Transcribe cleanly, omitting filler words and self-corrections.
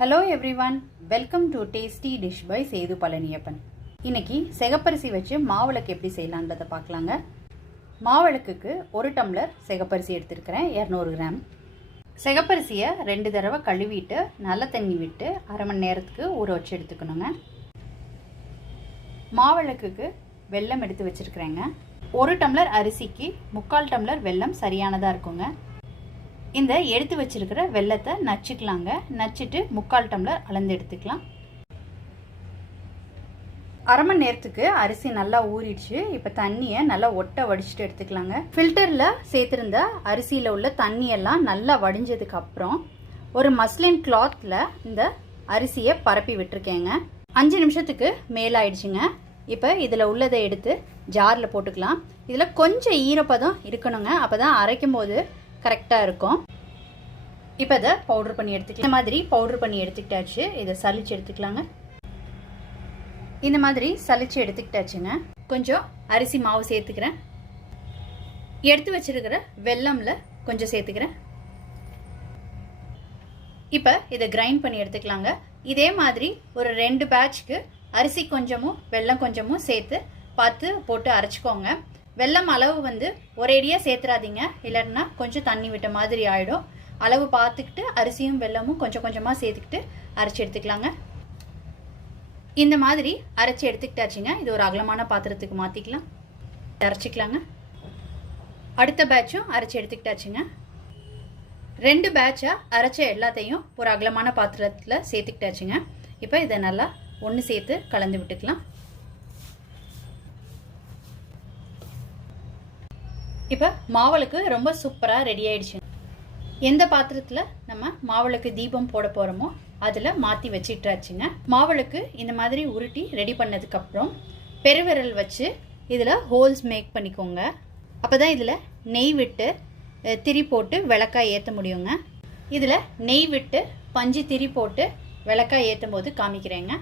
Hello everyone, welcome to Tasty Dish by Sethu Palaniyappan. இன்னைக்கு செகப்பரிசி வச்சு மாவிளக்கு எப்படி செய்யலாம்ன்றத பார்க்கலாங்க. மாவிளக்குக்கு 1 டம்ளர் செகப்பரிசி எடுத்துக்கிறேன் 200 கிராம். செகப்பரிசியை 2 தடவை கழுவிட்டு நல்ல தண்ணி விட்டு அரை மணி நேரத்துக்கு ஊற வச்சு எடுத்துக்கணுங்க. மாவிளக்குக்கு வெல்லம் எடுத்து வச்சிருக்கிறேங்க. 1 டம்ளர் அரிசிக்கு 3/4 டம்ளர் வெல்லம் சரியானதாக இருக்குங்க. இந்த எடுத்து வச்சிருக்கிற வெல்லத்தை நச்சுக்கலாங்க. நச்சிட்டு 3/4 டம்ளர் அளந்து எடுத்துக்கலாம். அரை மணி நேரத்துக்கு அரிசி நல்லா ஊறிடுச்சு. இப்போ தண்ணியை நல்லா ஒட்ட வடிச்சிட்டு எடுத்துக்கலாங்க. ஃபில்டரில் சேர்த்துருந்த அரிசியில் உள்ள தண்ணியெல்லாம் நல்லா வடிஞ்சதுக்கு அப்புறம் ஒரு மஸ்லின் கிளாத்தில் இந்த அரிசியை பரப்பி விட்டுருக்கேங்க. 5 நிமிஷத்துக்கு மேலாயிடுச்சுங்க. இப்போ இதில் உள்ளதை எடுத்து ஜாரில் போட்டுக்கலாம். இதில் கொஞ்சம் ஈரப்பதம் இருக்கணுங்க. அப்போ தான் அரைக்கும் போது கரெக்டாக இருக்கும். இப்போ இதை பவுடர் பண்ணி எடுத்துக்கலாம். இந்த மாதிரி பவுடர் பண்ணி எடுத்துக்கிட்டாச்சு. இதை சலிச்சு எடுத்துக்கலாங்க. இந்த மாதிரி சலிச்சு எடுத்துக்கிட்டாச்சுங்க. கொஞ்சம் அரிசி மாவு சேர்த்துக்கிறேன். எடுத்து வச்சிருக்கிற வெல்லம்ல கொஞ்சம் சேர்த்துக்கிறேன். இப்போ இதை கிரைண்ட் பண்ணி எடுத்துக்கலாங்க. இதே மாதிரி ஒரு 2 பேட்ச்க்கு அரிசி கொஞ்சமும் வெல்லம் கொஞ்சமும் சேர்த்து பார்த்து போட்டு அரைச்சிக்கோங்க. வெல்லம் அளவு ஒரேடியாக சேர்த்துறாதீங்க, இல்லைன்னா கொஞ்சம் தண்ணி விட்ட மாதிரி ஆகிடும். அளவு பார்த்துக்கிட்டு அரிசியும் வெல்லமும் கொஞ்சம் கொஞ்சமாக சேர்த்துக்கிட்டு அரைச்சி எடுத்துக்கலாங்க. இந்த மாதிரி அரைச்சி எடுத்துக்கிட்டாச்சுங்க. இது ஒரு அகலமான பாத்திரத்துக்கு மாற்றிக்கலாம், அரைச்சிக்கலாங்க. அடுத்த பேட்சும் அரைச்சி எடுத்துக்கிட்டாச்சுங்க. 2 பேட்சாக அரைச்ச எல்லாத்தையும் ஒரு அகலமான பாத்திரத்தில் சேர்த்துக்கிட்டாச்சுங்க. இப்போ இதை நல்லா ஒன்று சேர்த்து கலந்து விட்டுக்கலாம். இப்போ மாவிளக்கு ரொம்ப சூப்பராக ரெடி ஆயிடுச்சு. எந்த பாத்திரத்தில் நம்ம மாவிளக்கு தீபம் போட போகிறோமோ அதில் மாற்றி வச்சிட்டாச்சுங்க. மாவிளக்கு இந்த மாதிரி உருட்டி ரெடி பண்ணதுக்கப்புறம் பெருவிரல் வச்சு இதில் ஹோல்ஸ் மேக் பண்ணிக்கோங்க. அப்போ தான் இதில் நெய் விட்டு திரி போட்டு விளக்காய் ஏற்ற முடியுங்க. இதில் நெய் விட்டு பஞ்சு திரி போட்டு விளக்காய் ஏற்றும் போது காமிக்கிறேங்க.